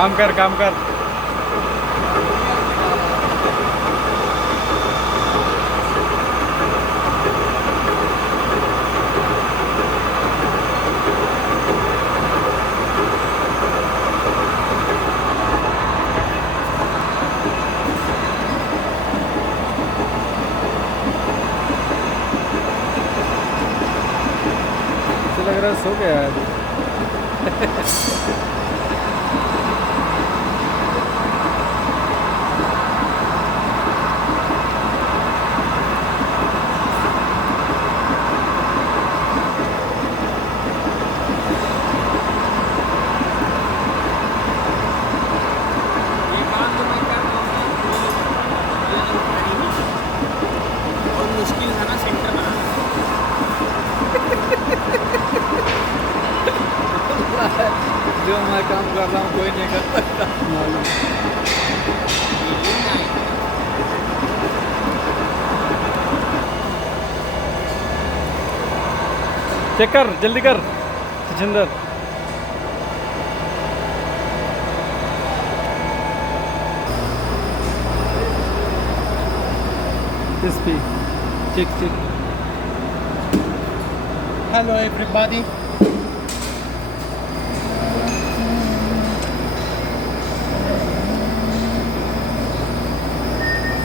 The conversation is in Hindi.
काम कर काम कर। ऐसे लग रहा है सो गया है ये काम तो मैं कर रहा हूँ ये तो खड़ी नहीं बहुत मुश्किल था ना सेंटर बनाना जो मैं काम कर रहा हूँ कोई नहीं कर सकता। चेक कर जल्दी कर Jinder. crispy. Check. Hello everybody.